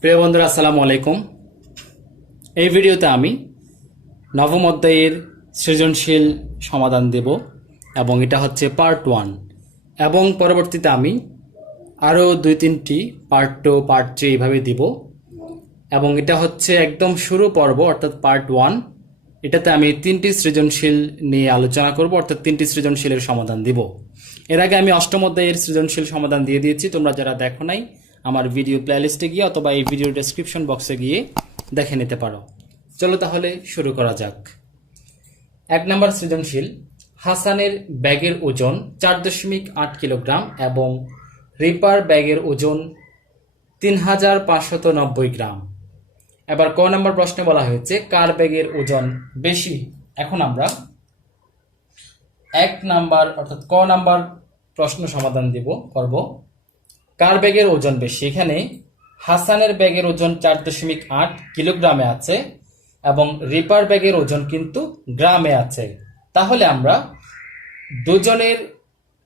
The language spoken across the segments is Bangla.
প্রিয় বন্ধুরা, আসসালামু আলাইকুম। এই ভিডিওতে আমি নবম অধ্যায়ের সৃজনশীল সমাধান দেব এবং এটা হচ্ছে পার্ট ওয়ান এবং পরবর্তীতে আমি আরও দুই তিনটি পার্ট টু পার্ট থ্রি এইভাবে দিব এবং এটা হচ্ছে একদম শুরু পর্ব, অর্থাৎ পার্ট ওয়ান এটাতে আমি তিনটি সৃজনশীল নিয়ে আলোচনা করব, অর্থাৎ তিনটি সৃজনশীলের সমাধান দিব। এর আগে আমি অষ্টম অধ্যায়ের সৃজনশীল সমাধান দিয়ে দিয়েছি, তোমরা যারা দেখো নাই আমার ভিডিও প্লেলিস্টে গিয়ে অথবা এই ভিডিও ডেসক্রিপশন বক্সে গিয়ে দেখে নিতে পারো। চলো তাহলে শুরু করা যাক। এক নম্বর সৃজনশীল, হাসানের ব্যাগের ওজন চার দশমিক আট কিলোগ্রাম এবং রিপার ব্যাগের ওজন তিন হাজার পাঁচশত নব্বই গ্রাম। এবার ক নম্বর প্রশ্নে বলা হয়েছে, কার ব্যাগের ওজন বেশি? এখন আমরা এক নাম্বার অর্থাৎ ক নাম্বার প্রশ্ন সমাধান দিব, করব। কার ব্যাগের ওজন বেশি? এখানে হাসানের ব্যাগের ওজন চার দশমিক আট কিলোগ্রামে আছে এবং রিপার ব্যাগের ওজন কিন্তু গ্রামে আছে। তাহলে আমরা দুজনের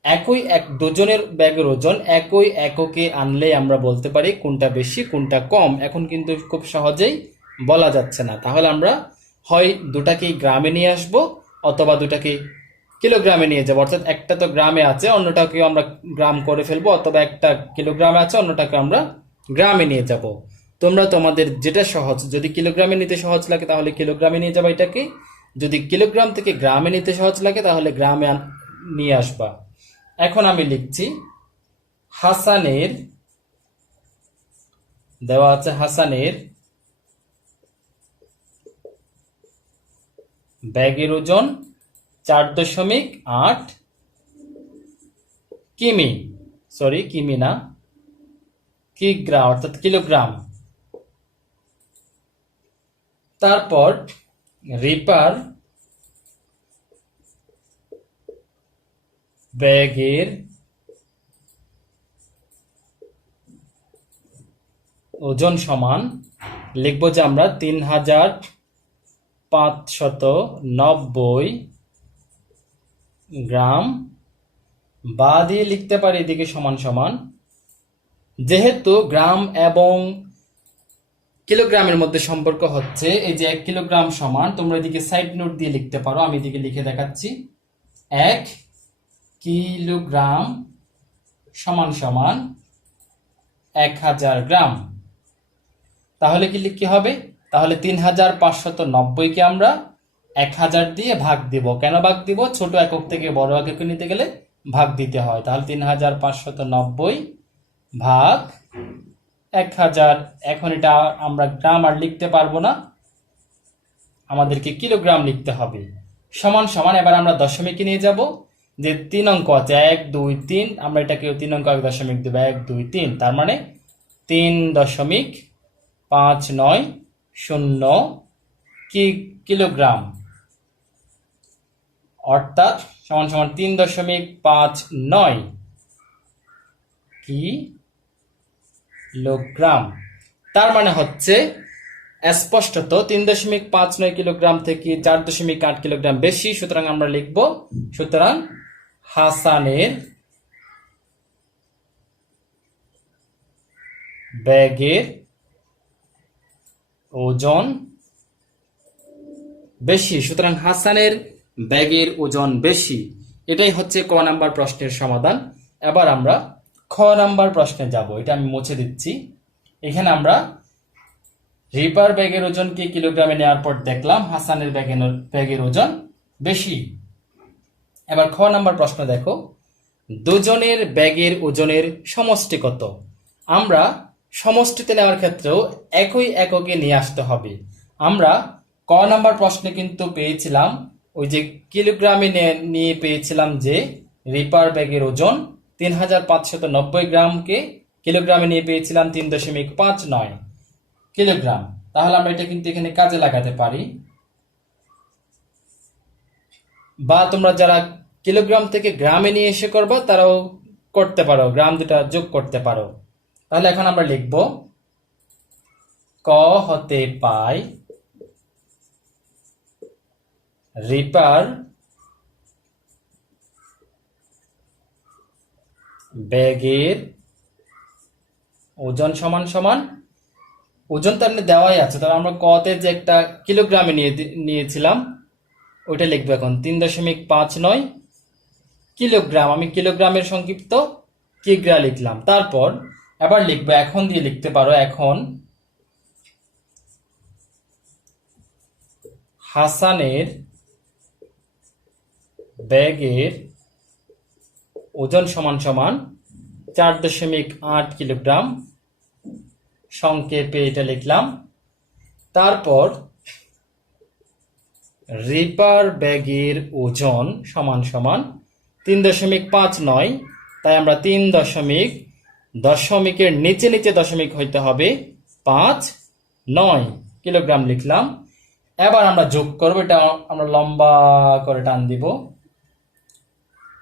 একই এক, দুজনের ব্যাগের ওজন একই এককে আনলে আমরা বলতে পারি কোনটা বেশি, কোনটা কম। এখন কিন্তু খুব সহজেই বলা যাচ্ছে না। তাহলে আমরা হয় দুটাকে গ্রামে নিয়ে আসব অথবা দুটাকে কিলোগ্রামে নিয়ে যাব। অর্থাৎ একটা তো গ্রামে আছে, অন্যটাকে আমরা গ্রাম করে ফেলব, অথবা একটা কিলোগ্রামে আছে, অন্যটাকে আমরা গ্রামে নিয়ে যাব। তোমরা তোমাদের যেটা সহজ, যদি কিলোগ্রামে নিতে সহজ লাগে তাহলে কিলোগ্রামে নিয়ে যাবা এটাকে। যদি কিলোগ্রাম থেকে গ্রামে নিতে সহজ লাগে তাহলে গ্রামে নিয়ে আসবা। এখন আমি লিখছি, হাসানের, দেওয়া আছে হাসানের ব্যাগের ওজন চার দশমিক আট কিমি। সরি কিমি না। কিগ্রা, অর্থাৎ কিলোগ্রাম। তারপর রিপার ব্যাগের ওজন সমান, লিখব যে আমরা তিন হাজার পাঁচশত নব্বই গ্রাম, বা দিয়ে লিখতে পারি এদিকে সমান সমান। যেহেতু গ্রাম এবং কিলোগ্রামের মধ্যে সম্পর্ক হচ্ছে, এই যে এক কিলোগ্রাম সমান, তোমরা এদিকে সাইড নোট দিয়ে লিখতে পারো, আমি এদিকে লিখে দেখাচ্ছি। এক কিলোগ্রাম সমান সমান এক হাজার গ্রাম। তাহলে কি লিখতে হবে? তাহলে তিন হাজার পাঁচশত নব্বইকে আমরা এক হাজার দিয়ে ভাগ দিব। কেন ভাগ দিব? ছোট একক থেকে বড় এককে নিতে গেলে ভাগ দিতে হয়। তাহলে তিন হাজার পাঁচশত নব্বই ভাগ এক হাজার। এখন এটা আমরা গ্রাম আর লিখতে পারব না। আমাদেরকে কিলোগ্রাম লিখতে হবে। সমান সমান, এবার আমরা দশমিকে নিয়ে যাব। যে তিন অঙ্ক আছে, এক, দুই, তিন, আমরা এটাকে তিন অঙ্ক এক দশমিক দেবো। এক, দুই, তিন, তার মানে তিন দশমিক পাঁচ, নয়, শূন্য কি কিলোগ্রাম অর্থাৎ সমান সমান তিন দশমিক পাঁচ নয় কিলোগ্রাম। তার মানে হচ্ছে স্পষ্টত তিন দশমিক পাঁচ নয় কিলোগ্রাম থেকে চার দশমিক আট কিলোগ্রাম বেশি, সুতরাং আমরা লিখব, সুতরাং হাসানের ব্যাগের ওজন বেশি, সুতরাং হাসানের ব্যাগের ওজন বেশি, এটাই হচ্ছে ক নাম্বার প্রশ্নের সমাধান। এবার আমরা খ নাম্বার প্রশ্নে যাব, এটা আমি মুছে দিচ্ছি। এখানে আমরা রিপার ব্যাগের ওজনকে কিলোগ্রামে নেওয়ার পর দেখলাম, হাসানের ব্যাগের ব্যাগের ওজন বেশি। এবার খ নাম্বার প্রশ্ন দেখো, দুজনের ব্যাগের ওজনের সমষ্টি কত? আমরা সমষ্টিতে নেওয়ার ক্ষেত্রেও একই এককে নিয়ে আসতে হবে। আমরা ক নাম্বার প্রশ্নে কিন্তু পেয়েছিলাম ওই যে কিলোগ্রামে নিয়ে পেয়েছিলাম যে রিপার ব্যাগের ওজন তিন হাজার পাঁচশত নব্বই গ্রামকে কিলোগ্রামে নিয়ে পেয়েছিলাম তিন দশমিক পাঁচ নয় কিলোগ্রাম। তাহলে আমরা এটা কিন্তু এখানে কাজে লাগাতে পারি। বা তোমরা যারা কিলোগ্রাম থেকে গ্রামে নিয়ে এসে করবা, তারাও করতে পারো, গ্রাম দুটা যোগ করতে পারো। তাহলে এখন আমরা লিখব, ক হতে পাই রিপার ব্যাগের ওজন সমান সমান ওজন তো এমনি দেওয়াই আছে। তাহলে আমরা কতে যে একটা কিলোগ্রামে নিয়ে নিয়েছিলাম, ওইটা লিখব এখন। তিন দশমিক পাঁচ নয় কিলোগ্রাম। আমি কিলোগ্রামের সংক্ষিপ্ত কিগ্রা লিখলাম। তারপর এবার লিখব, এখন দিয়ে লিখতে পারো, এখন হাসানের ব্যাগের ওজন সমান সমান চার দশমিক আট কিলোগ্রাম। সংক্ষেপে এটা লিখলাম। তারপর রিপার ব্যাগের ওজন সমান সমান তিন দশমিক পাঁচ নয়, তাই আমরা তিন দশমিক দশমিকের নিচে নিচে দশমিক হইতে হবে পাঁচ নয় কিলোগ্রাম লিখলাম। এবার আমরা যোগ করব, এটা আমরা লম্বা করে টান দিব।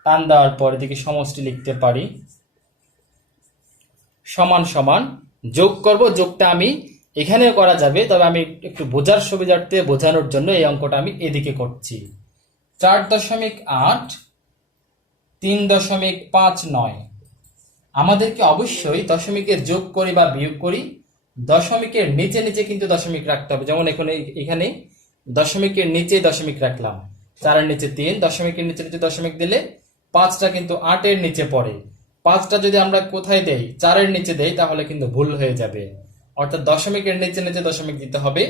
টান দেওয়ার পর এদিকে সমষ্টি লিখতে পারি। সমান সমান যোগ করব, যোগটা আমি এখানেও করা যাবে, তবে আমি একটু বোঝার সুবিধার্থে বোঝানোর জন্য এই অঙ্কটা আমি এদিকে করছি। চার দশমিক আট, তিন দশমিক পাঁচ নয়। আমাদেরকে অবশ্যই দশমিকের যোগ করি বা বিয়োগ করি, দশমিকের নিচে নিচে কিন্তু দশমিক রাখতে হবে। যেমন এখানে এখানে দশমিকের নিচে দশমিক রাখলাম। চারের নিচে তিন, দশমিকের নিচে নিচে দশমিক দিলে পাঁচটা কিন্তু আটের নিচে পড়ে। পাঁচটা যদি আমরা কোথায় দেই, চারের নিচে দেই, তাহলে কিন্তু ভুল হয়ে যাবে। অর্থাৎ দশমিকের নিচে নিচে দশমিক দিতে হবে।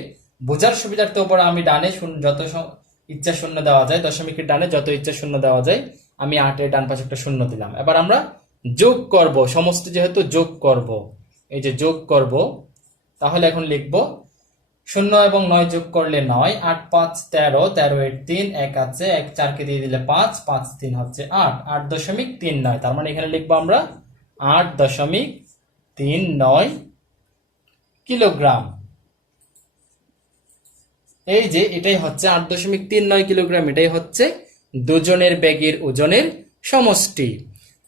বোঝার সুবিধার্থে উপর আমি ডানে যত ইচ্ছা শূন্য দেওয়া যায়, দশমিকের ডানে যত ইচ্ছা শূন্য দেওয়া যায়, আমি আটের ডান পাশে একটা শূন্য দিলাম। এবার আমরা যোগ করব, সমস্ত যেহেতু যোগ করব। এই যে যোগ করব, তাহলে এখন লিখব শূন্য এবং নয় যোগ করলে নয়, আট, পাঁচ, তেরো তেরো, এর তিন, এক আছে, এক চারকে দিয়ে দিলে পাঁচ পাঁচ, তিন হচ্ছে আট। আট দশমিক তিন নয়, তার মানে এখানে লিখব আমরা আট দশমিক তিন নয় কিলোগ্রাম। এই যে এটাই হচ্ছে আট দশমিক তিন নয় কিলোগ্রাম, এটাই হচ্ছে দুজনের ব্যাগের ওজনের সমষ্টি।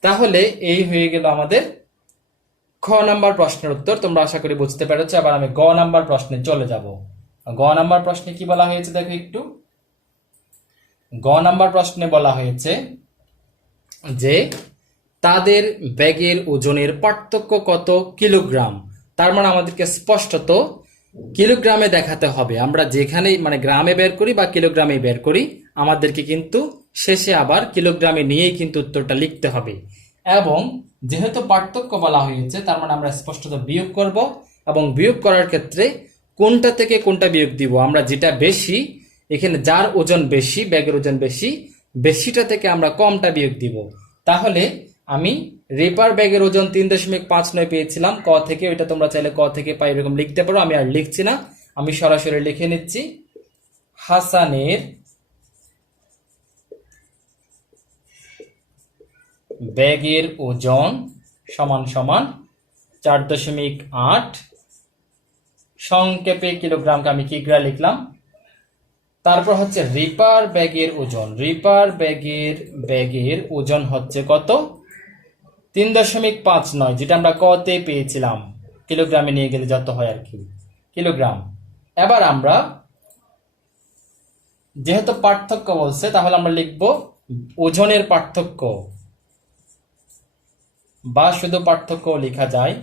তাহলে এই হয়ে গেল আমাদের খ নাম্বার প্রশ্নের উত্তর তোমরা আশা করি বুঝতে পেরেছ, এবার আমি গ নাম্বার প্রশ্নে চলে যাব। গ নাম্বার প্রশ্নে কি বলা হয়েছে দেখো একটু। গ নাম্বার প্রশ্নে বলা হয়েছে যে, তাদের ব্যাগের ওজনের পার্থক্য কত কিলোগ্রাম? তার মানে আমাদেরকে স্পষ্টত কিলোগ্রামে দেখাতে হবে। আমরা যেখানেই মানে গ্রামে বের করি বা কিলোগ্রামে বের করি, আমাদেরকে কিন্তু শেষে আবার কিলোগ্রামে নিয়েই কিন্তু উত্তরটা লিখতে হবে। এবং যেহেতু পার্থক্য বলা হয়েছে, তার মানে আমরা স্পষ্টত বিয়োগ করব এবং বিয়োগ করার ক্ষেত্রে কোনটা থেকে কোনটা বিয়োগ দিব? আমরা যেটা বেশি, এখানে যার ওজন বেশি, ব্যাগের ওজন বেশি, বেশিটা থেকে আমরা কমটা বিয়োগ দিব। তাহলে আমি রেপার ব্যাগের ওজন তিন দশমিক পাঁচ নয় পেয়েছিলাম, ক থেকে ওইটা তোমরা চাইলে ক থেকে পাই এরকম লিখতে পারো, আমি আর লিখছি না। আমি সরাসরি লিখে নিচ্ছি। হাসানের ব্যাগের ওজন সমান সমান চার দশমিক আট। সংক্ষেপে কিলোগ্রামকে আমি কিগ্রা লিখলাম? তারপর হচ্ছে রিপার ব্যাগের ওজন। রিপার ব্যাগের ব্যাগের ওজন হচ্ছে কত? তিন দশমিক পাঁচ নয়, যেটা আমরা কতে পেয়েছিলাম। কিলোগ্রামে নিয়ে গেলে যত হয় আর কি। কিলোগ্রাম। এবার আমরা, যেহেতু পার্থক্য বলছে, তাহলে আমরা লিখব ওজনের পার্থক্য। বা শুধু পার্থক্য লেখা যায়।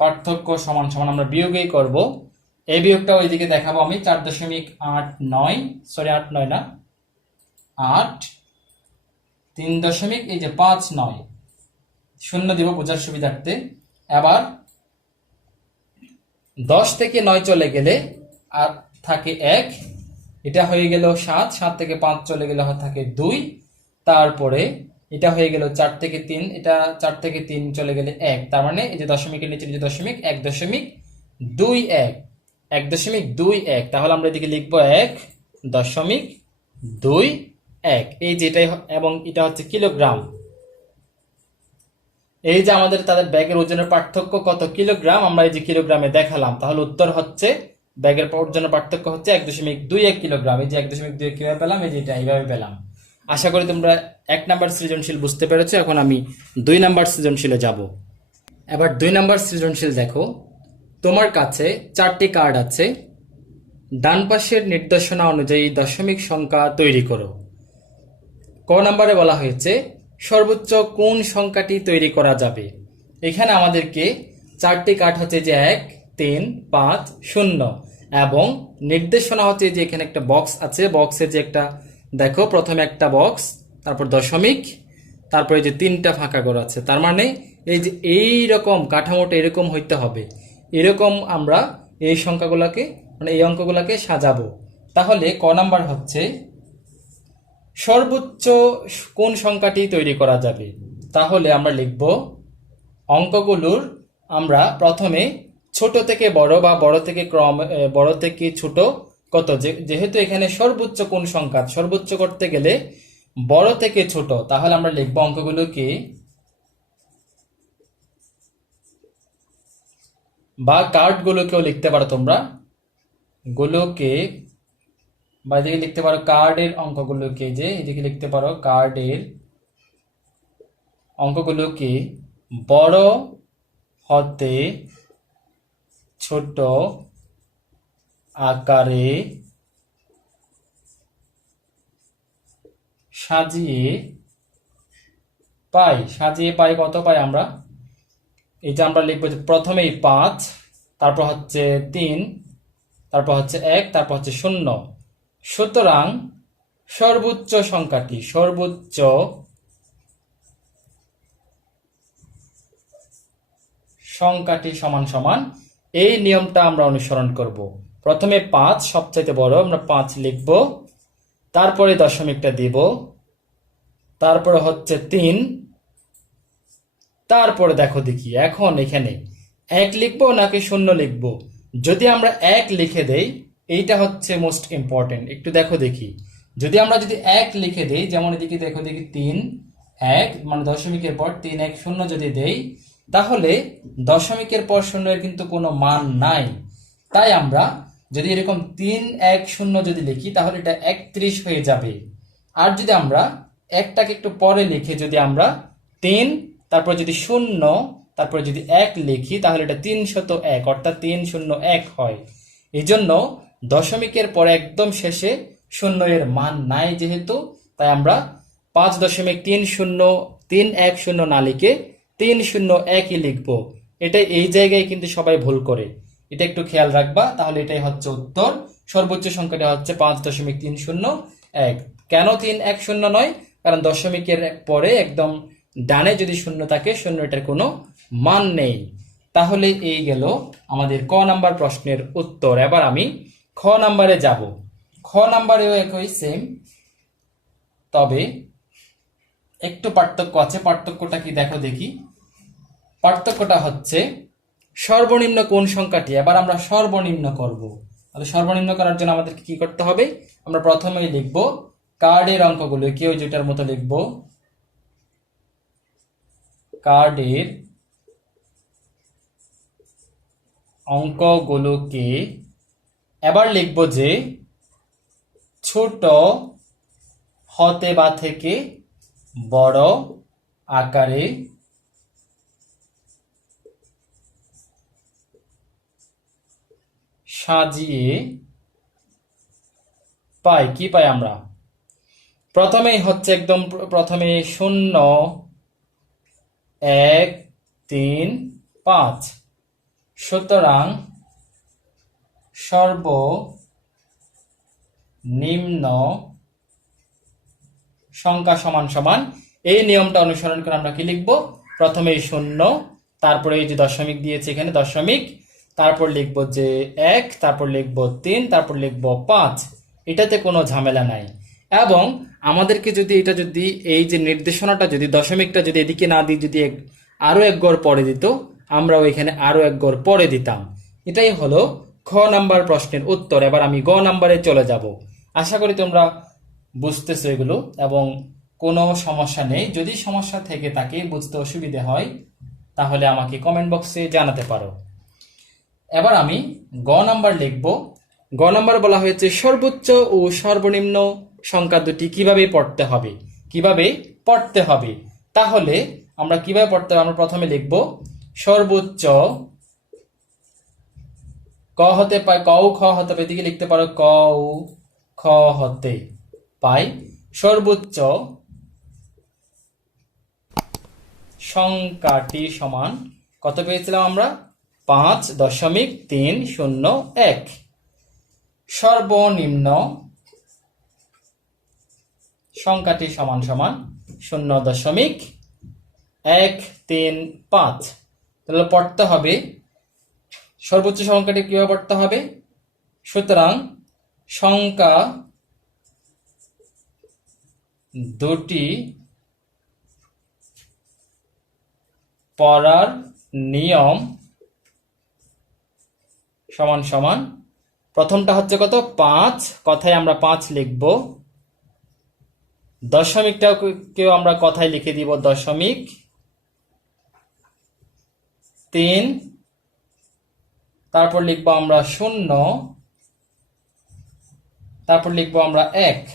পার্থক্য সমান সমান আমরা বিয়োগই করব। এই বিয়োগটা ওইদিকে দেখাবো আমি, চার দশমিক আট নয় সরি আট নয় না, আট, তিন দশমিক, এই যে পাঁচ নয়, শূন্য দিব বোঝার সুবিধার্থে। এবার দশ থেকে নয় চলে গেলে আর থাকে এক, এটা হয়ে গেল সাত সাত থেকে পাঁচ চলে গেলে থাকে দুই, তারপরে এটা হয়ে গেল চার থেকে তিন, এটা চার থেকে তিন চলে গেলে এক। তার মানে এই যে দশমিকের নিচে নিচে দশমিক, এক দশমিক দুই এক। এক দশমিক দুই এক। তাহলে আমরা এদিকে লিখব এক দশমিক দুই এক। এই যেটাই হ- এবং এটা হচ্ছে কিলোগ্রাম। এই যে আমাদের তাদের ব্যাগের ওজনের পার্থক্য কত কিলোগ্রাম, আমরা এই যে কিলোগ্রামে দেখালাম। তাহলে উত্তর হচ্ছে ব্যাগের ওজনের পার্থক্য হচ্ছে এক দশমিক দুই এক কিলোগ্রাম। এই যে এক দশমিক দুই কীভাবে পেলাম? এই যে এটা এইভাবে পেলাম। আশা করি তোমরা এক নাম্বার সৃজনশীল বুঝতে পেরেছ। এখন আমি দুই নাম্বার সৃজনশীলে যাব। এবার দুই নাম্বার সৃজনশীল দেখো। তোমার কাছে চারটি কার্ড আছে। ডান পাশের নির্দেশনা অনুযায়ী দশমিক সংখ্যা তৈরি করো। ক নাম্বারে বলা হয়েছে, সর্বোচ্চ কোন সংখ্যাটি তৈরি করা যাবে? এখানে আমাদেরকে চারটি কাঠ হচ্ছে যে এক, তিন, পাঁচ, শূন্য এবং নির্দেশনা হচ্ছে যে এখানে একটা বক্স আছে। বক্সে যে একটা দেখো, প্রথমে একটা বক্স তারপর দশমিক, তারপরে যে তিনটা ফাঁকা ঘর আছে, তার মানে এই যে এই রকম কাঠামোটা এরকম হইতে হবে, এরকম আমরা এই সংখ্যাগুলোকে মানে এই অঙ্কগুলোকে সাজাবো। তাহলে ক নাম্বার হচ্ছে, সর্বোচ্চ কোন সংখ্যাটি তৈরি করা যাবে? তাহলে আমরা লিখব, অঙ্কগুলোর আমরা প্রথমে ছোট থেকে বড় বা বড় থেকে ক্রম বড় থেকে ছোট কত? যেহেতু এখানে সর্বোচ্চ কোন সংখ্যা, সর্বোচ্চ করতে গেলে বড় থেকে ছোট, তাহলে আমরা লিখব অঙ্কগুলোকে বা কার্ডগুলোকেও লিখতে পারো তোমরা। গুলোকে, বা এদিকে লিখতে পারো কার্ডের অঙ্কগুলোকে, যে এদিকে লিখতে পারো কার্ডের অঙ্কগুলোকে, বড় হতে ছোট আকারে সাজিয়ে পাই। সাজিয়ে পাই কত পাই আমরা? এই যে আমরা লিখব যে প্রথমেই পাঁচ, তারপর হচ্ছে তিন, তারপর হচ্ছে এক, তারপর হচ্ছে শূন্য। সুতরাং সর্বোচ্চ সংখ্যাটি সর্বোচ্চ সংখ্যাটি সমান সমান। এই নিয়মটা আমরা অনুসরণ করব। প্রথমে পাঁচ, সবচাইতে বড়, আমরা পাঁচ লিখব। তারপরে দশমিকটা দিব। তারপরে হচ্ছে তিন। তারপরে দেখো দেখি, এখন এখানে এক লিখব নাকি শূন্য লিখব? যদি আমরা এক লিখে দেই, এইটা হচ্ছে মোস্ট ইম্পর্টেন্ট একটু দেখো দেখি। যদি আমরা যদি এক লিখে দেই, যেমন এদিকে দেখো দেখি তিন, এক মানে দশমিকের পর তিন, এক, শূন্য যদি দেই, তাহলে দশমিকের পর শূন্যের কিন্তু কোনো মান নাই। তাই আমরা যদি এরকম তিন এক শূন্য যদি লিখি, তাহলে এটা একত্রিশ হয়ে যাবে। আর যদি আমরা একটাকে একটু পরে লিখে যদি আমরা তিন, তারপর যদি শূন্য, তারপর যদি এক লিখি, তাহলে এটা তিন শত এক, অর্থাৎ তিন শূন্য এক হয়। এই জন্য দশমিকের পরে একদম শেষে শূন্য এর মান নাই যেহেতু, তাই আমরা পাঁচ দশমিক তিন শূন্য, তিন এক শূন্য না লিখে তিন শূন্য একই লিখব। এটা এই জায়গায় কিন্তু সবাই ভুল করে। এটা একটু খেয়াল রাখবা, তাহলে এটাই হচ্ছে উত্তর। সর্বোচ্চ সংখ্যাটা হচ্ছে পাঁচ দশমিক তিন শূন্য এক। কেন তিন এক শূন্য নয়? কারণ দশমিকের পরে একদম ডানে যদি শূন্য থাকে শূন্য এটার কোনো মান নেই। তাহলে এই গেল আমাদের ক নাম্বার প্রশ্নের উত্তর। এবার আমি খ নাম্বারে যাব। খ নাম্বারেও একই সেম তবে একটু পার্থক্য আছে। পার্থক্যটা কি? দেখো দেখি। পার্থক্যটা হচ্ছে সর্বনিম্ন কোন সংখ্যাটি? এবার আমরা সর্বনিম্ন করব। তাহলে সর্বনিম্ন করার জন্য আমাদেরকে কি করতে হবে? আমরা প্রথমেই লিখব কার্ডের অঙ্কগুলো, কেউ যেটার মতো লিখব। কার্ডের অঙ্কগুলোকে এবার লিখব যে ছোট হতে বা থেকে বড় আকারে সাজিয়ে পাই, কি পাই আমরা? প্রথমেই হচ্ছে একদম প্রথমে শূন্য, এক, তিন, পাঁচ। সুতরাং সর্ব নিম্ন সংখ্যা সমান সমান। এই নিয়মটা অনুসরণ করে আমরা কি লিখব? প্রথমে শূন্য, তারপরে এই যে দশমিক দিয়েছে এখানে, দশমিক তারপর লিখব যে এক, তারপর লিখব তিন, তারপর লিখব পাঁচ। এটাতে কোনো ঝামেলা নাই। এবং আমাদেরকে যদি এটা যদি এই যে নির্দেশনাটা যদি দশমিকটা যদি এদিকে না দিই, যদি এক- আরও এক গড় পরে দিত আমরা ওইখানে আরও এক গড় পরে দিতাম। এটাই হলো খ নাম্বার প্রশ্নের উত্তর। এবার আমি গ নাম্বারে চলে যাব। আশা করি তোমরা বুঝতেছো এগুলো এবং কোনো সমস্যা নেই। যদি সমস্যা থেকে থাকে, বুঝতে অসুবিধে হয়, তাহলে আমাকে কমেন্ট বক্সে জানাতে পারো। এবার আমি গ নাম্বার লিখব। গ নাম্বার বলা হয়েছে, সর্বোচ্চ ও সর্বনিম্ন সংখ্যা দুটি কীভাবে পড়তে হবে? কীভাবে পড়তে হবে? তাহলে আমরা কীভাবে পড়তে হবে? আমরা প্রথমে লিখব, সর্বোচ্চ ক হতে পাই ক উ খ হতে পাই এদিকে লিখতে পারো, ক উ খ হতে পাই সর্বোচ্চ সংখ্যাটি সমান কত পেয়েছিলাম আমরা? পাঁচ দশমিক তিন শূন্য এক। সর্বনিম্ন সংখ্যাটি সমান সমান শূন্য দশমিক এক তিন পাঁচ। তাহলে পড়তে হবে, সর্বোচ্চ সংখ্যাটি কীভাবে পড়তে হবে? সুতরাং সংখ্যা দুটি পড়ার নিয়ম সমান সমান। প্রথমটা হচ্ছে কত? পাঁচ। কথায় আমরা পাঁচ লিখব। দশমিকটাও কেউ আমরা কথায় লিখে দিব দশমিক। তিন। তারপর লিখব আমরা শূন্য। তারপর লিখব আমরা এক।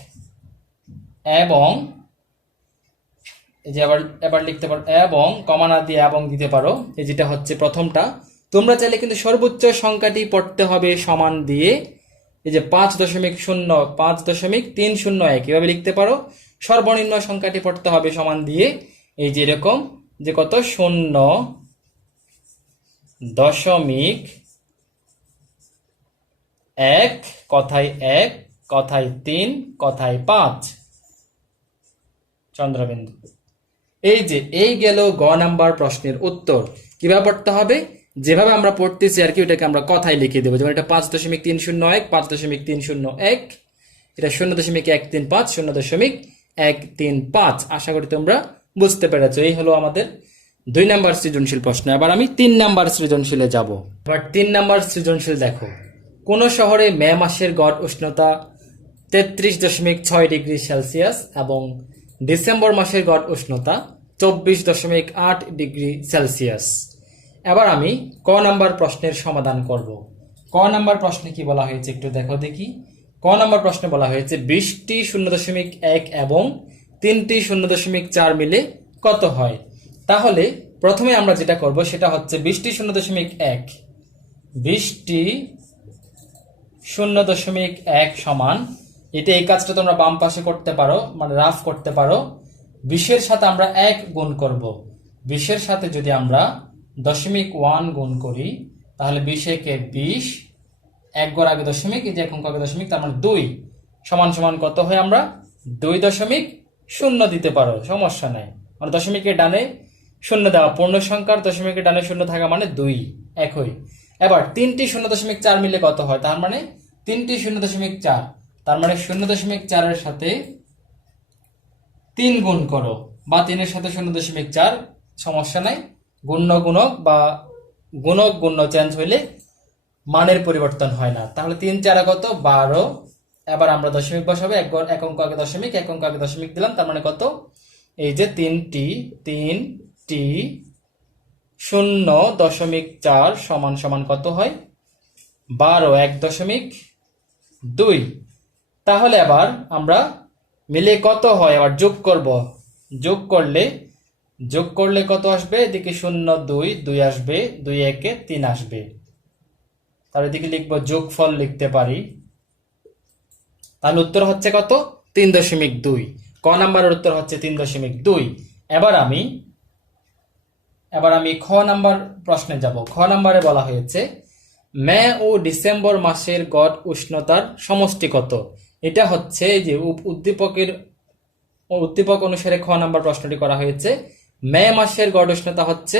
এবং এই যে আবার এবার লিখতে পারো। এবং কমানা দিয়ে এবং দিতে পারো। এই যেটা হচ্ছে প্রথমটা। তোমরা চাইলে কিন্তু সর্বোচ্চ সংখ্যাটি পড়তে হবে সমান দিয়ে। এই যে পাঁচ দশমিক শূন্য, পাঁচ দশমিক তিন শূন্য এক, এভাবে লিখতে পারো। সর্বনিম্ন সংখ্যাটি পড়তে হবে সমান দিয়ে। এই যে এরকম, যে কত? শূন্য দশমিক এক কথায় এক, কথায় তিন, কথায় পাঁচ। চন্দ্রবিন্দু। এই যে, এই গেল গ নাম্বার প্রশ্নের উত্তর। কীভাবে পড়তে হবে? যেভাবে আমরা পড়তেছি আর কি ওটাকে আমরা কথায় লিখে দেবো। যেমন এটা পাঁচ দশমিক তিন শূন্য এক, পাঁচ দশমিক তিন শূন্য এক, এটা শূন্য দশমিক এক তিন পাঁচ, শূন্য দশমিক এক তিন পাঁচ। আশা করি তোমরা বুঝতে পেরেছ। এই হলো আমাদের দুই নাম্বার সৃজনশীল প্রশ্ন। এবার আমি তিন নাম্বার সৃজনশীলে যাব। এবার তিন নাম্বার সৃজনশীল দেখো। কোন শহরে মে মাসের গড় উষ্ণতা তেত্রিশ দশমিক ছয় ডিগ্রি সেলসিয়াস এবং ডিসেম্বর মাসের গড় উষ্ণতা চব্বিশ দশমিক আট ডিগ্রি সেলসিয়াস। এবার আমি ক নাম্বার প্রশ্নের সমাধান করব। ক নাম্বার প্রশ্নে কি বলা হয়েছে একটু দেখো দেখি। ক নাম্বার প্রশ্নে বলা হয়েছে বিশটি শূন্য দশমিক এক এবং তিনটি শূন্য দশমিক চার মিলে কত হয়? তাহলে প্রথমে আমরা যেটা করব সেটা হচ্ছে বিশটি শূন্য দশমিক এক। বিশটি শূন্য দশমিক এক সমান, এটা এই কাজটা তোমরা বাম পাশে করতে পারো মানে রাফ করতে পারো। বিশের সাথে আমরা এক গুণ করব। বিশের সাথে যদি আমরা দশমিক ওয়ান গুণ করি, তাহলে বিশ একে বিশ, এক গড় আগে দশমিক, এই যে এখন আগে দশমিক, তার মানে দুই। সমান সমান কত হয় আমরা? দুই দশমিক শূন্য দিতে পারো, সমস্যা নাই। মানে দশমিকের ডানে শূন্য দেওয়া, পূর্ণ সংখ্যার দশমিকের ডানে শূন্য থাকা মানে দুই একই এবার তিনটি শূন্য দশমিক চার মিলে কত হয়? তার মানে তিনটি শূন্য দশমিক চার, তার মানে শূন্য দশমিক চারের সাথে তিন গুণ করো, বা তিনের সাথে শূন্য দশমিক চার, সমস্যা নাই। গুণ্য গুণক বা গুণক গুণ্য চেঞ্জ হইলে মানের পরিবর্তন হয় না। তাহলে তিন চারা কত? বারো। এবার আমরা দশমিক বসাবো। এক এক অঙ্ক আগে দশমিক, এক আগে দশমিক দিলাম। তার মানে কত? এই যে তিনটি তিনটি শূন্য দশমিক চার সমান সমান কত হয়? বারো, এক দশমিক দুই। তাহলে আবার আমরা মিলে কত হয়? আবার যোগ করব। যোগ করলে যোগ করলে কত আসবে? এদিকে শূন্য দুই দুই আসবে, দুই একে তিন আসবে। তার এদিকে লিখব যোগফল লিখতে পারি। তাহলে উত্তর হচ্ছে কত? তিন দশমিক দুই। ক নাম্বারের উত্তর হচ্ছে তিন দশমিক দুই। এবার আমি এবার আমি খ নাম্বার প্রশ্নে যাব। খ নাম্বারে বলা হয়েছে, মে ও ডিসেম্বর মাসের গড় উষ্ণতার সমষ্টি কত? এটা হচ্ছে যে উদ্দীপকের, উদ্দীপক অনুসারে খ নাম্বার প্রশ্নটি করা হয়েছে মে মাসের গড় উষ্ণতা হচ্ছে,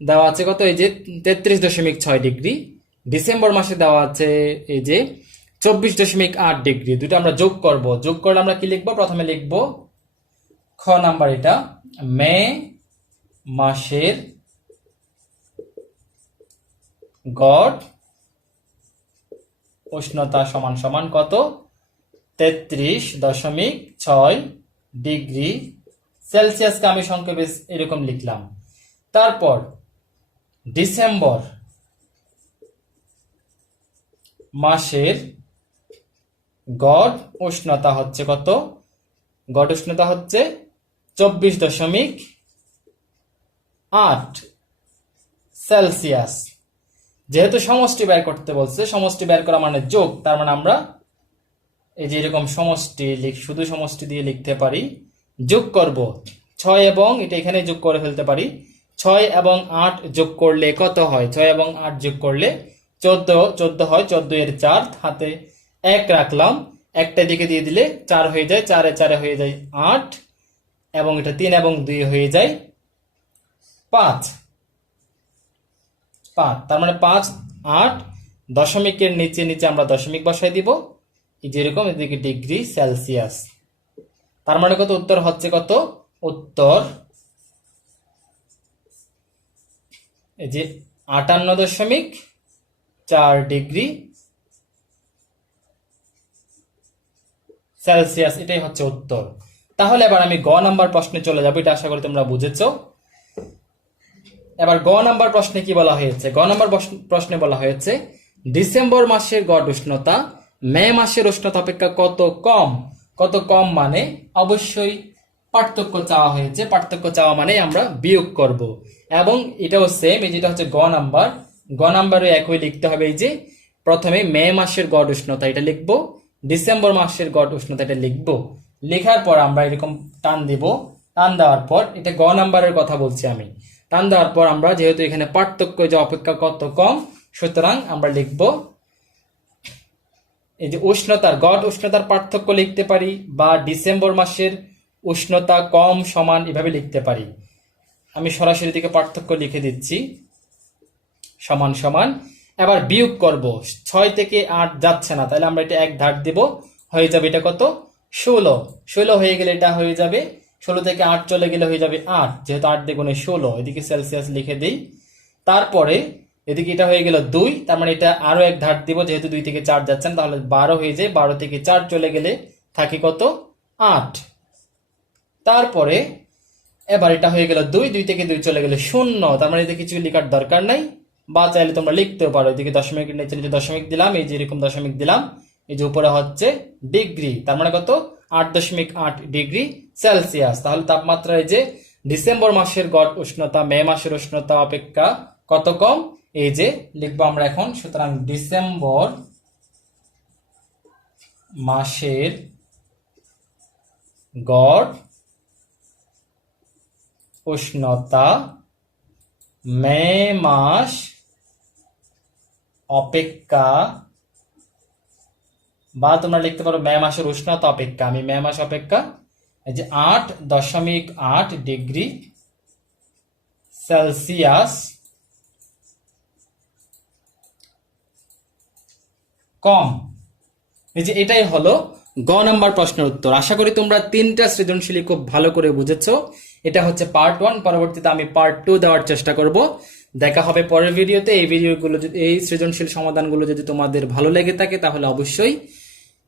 দেওয়া আছে কত? এই যে তেত্রিশ দশমিক ছয় ডিগ্রি। ডিসেম্বর মাসে দেওয়া আছে এই যে চব্বিশ দশমিক আট ডিগ্রি। দুটো আমরা যোগ করব। যোগ করলে আমরা কি লিখব? প্রথমে লিখব খ নাম্বার এটা। মে মাসের গড় উষ্ণতা সমান সমান কত? তেত্রিশ দশমিক ছয় ডিগ্রি। সেলসিয়াসকে আমি সংক্ষেপে এরকম লিখলাম। তারপর, ডিসেম্বর মাসের গড় উষ্ণতা হচ্ছে কত? গড় উষ্ণতা হচ্ছে চব্বিশ দশমিক আট সেলসিয়াস। যেহেতু সমষ্টি বের করতে বলছে, সমষ্টি বের করা মানে যোগ, তার মানে আমরা এই যে এরকম সমষ্টি লিখ শুধু সমষ্টি দিয়ে লিখতে পারি। যোগ করব। ছয় এবং, এটা এখানে যোগ করে ফেলতে পারি। ছয় এবং আট যোগ করলে কত হয়? ছয় এবং আট যোগ করলে চোদ্দ চোদ্দ হয়, চোদ্দ এর চার, হাতে এক রাখলাম। একটা দিকে দিয়ে দিলে চার হয়ে যায়, চারে চারে হয়ে যায় আট, এবং এটা তিন এবং দুই হয়ে যায় পাঁচ। পাঁচ, তার মানে পাঁচ, আট দশমিকের নিচে নিচে আমরা দশমিক বসাই দিব। যেরকম এদিকে ডিগ্রি সেলসিয়াস। তার মানে কত? উত্তর হচ্ছে কত? উত্তর এই যে আটান্ন দশমিক চার ডিগ্রি সেলসিয়াস, এটাই হচ্ছে উত্তর। তাহলে এবার আমি গ নাম্বার প্রশ্নে চলে যাব, এটা আশা করি তোমরা বুঝেছ। এবার গ নাম্বার প্রশ্নে কি বলা হয়েছে? গ নাম্বার প্রশ্ন- বলা হয়েছে, ডিসেম্বর মাসের গড় উষ্ণতা মে মাসের উষ্ণতা অপেক্ষা কত কম? কত কম মানে? অবশ্যই পার্থক্য চাওয়া হয়েছে। পার্থক্য চাওয়া মানে আমরা বিয়োগ করব। এবং এটাও সেম এই যেটা হচ্ছে গ নাম্বার। গ নাম্বারে একই লিখতে হবে এই যে, প্রথমে মে মাসের গড় উষ্ণতা এটা লিখব, ডিসেম্বর মাসের গড় উষ্ণতা এটা লিখব। লেখার পর আমরা এরকম টান দিব। টান দেওয়ার পর, এটা গ নাম্বারের কথা বলছি আমি। টান দেওয়ার পর আমরা যেহেতু এখানে পার্থক্য যে অপেক্ষা কত কম, সুতরাং আমরা লিখব এই যে উষ্ণতার, গড় উষ্ণতার পার্থক্য লিখতে পারি বা ডিসেম্বর মাসের উষ্ণতা কম, সমান এভাবে লিখতে পারি। আমি সরাসরি দিকে পার্থক্য লিখে দিচ্ছি। সমান সমান। এবার বিয়োগ করব। ছয় থেকে আট যাচ্ছে না, তাহলে আমরা এটা এক ধার দেব। হয়ে যাবে এটা কত? ষোলো। ষোলো হয়ে গেলে এটা হয়ে যাবে। ষোলো থেকে আট চলে গেলে হয়ে যাবে আট। যেহেতু আট দ্বিগুণে ষোলো, এদিকে সেলসিয়াস লিখে দিই। তারপরে এদিকে এটা হয়ে গেল দুই, তার মানে এটা আরও এক ধার দিব, যেহেতু দুই থেকে চার যাচ্ছেন তাহলে বারো হয়ে যায়, বারো থেকে চার চলে গেলে থাকে কত? আট। তারপরে এবার এটা হয়ে গেল দুই দুই থেকে দুই চলে গেলে শূন্য, তার মানে এতে কিছু লেখার দরকার নাই। বা চাইলে তোমরা লিখতেও পারো, এদিকে দশমিক নিচে নিচে দশমিক দিলাম, এই যে এরকম দশমিক দিলাম, এই যে উপরে হচ্ছে ডিগ্রি, তার মানে কত? আট দশমিক আট ডিগ্রি সেলসিয়াস। তাহলে তাপমাত্রা এই যে ডিসেম্বর মাসের গড় উষ্ণতা, মে মাসের উষ্ণতা অপেক্ষা কত কম? এই যে লিখব আমরা এখন, সুতরাং ডিসেম্বর মাসের গড়, উষ্ণতা, মে মাস, অপেক্ষা, বা তোমরা লিখতে পারো মে মাসের উষ্ণতা অপেক্ষা। আমি মে মাস অপেক্ষা, এই যে আট দশমিক আট ডিগ্রি সেলসিয়াস কম। এই যে এটাই হলো গ নাম্বার প্রশ্নের উত্তর। আশা করি তোমরা তিনটা সৃজনশীলী খুব ভালো করে বুঝেছ। এটা হচ্ছে পার্ট ওয়ান পরবর্তীতে আমি পার্ট টু দেওয়ার চেষ্টা করব। দেখা হবে পরের ভিডিওতে। এই ভিডিওগুলো যদি এই সৃজনশীল সমাধানগুলো যদি তোমাদের ভালো লেগে থাকে, তাহলে অবশ্যই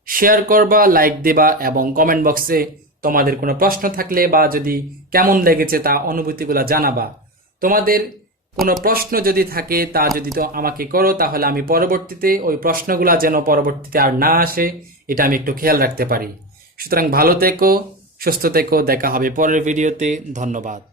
শেয়ার করবা লাইক দেবা এবং কমেন্ট বক্সে তোমাদের কোনো প্রশ্ন থাকলে বা যদি কেমন লেগেছে তা অনুভূতিগুলো জানাবা। তোমাদের কোনো প্রশ্ন যদি থাকে, তা যদি তো আমাকে করো, তাহলে আমি পরবর্তীতে ওই প্রশ্নগুলা যেন পরবর্তীতে আর না আসে, এটা আমি একটু খেয়াল রাখতে পারি। সুতরাং ভালো থেকো, সুস্থ থেকো, দেখা হবে পরের ভিডিওতে। ধন্যবাদ।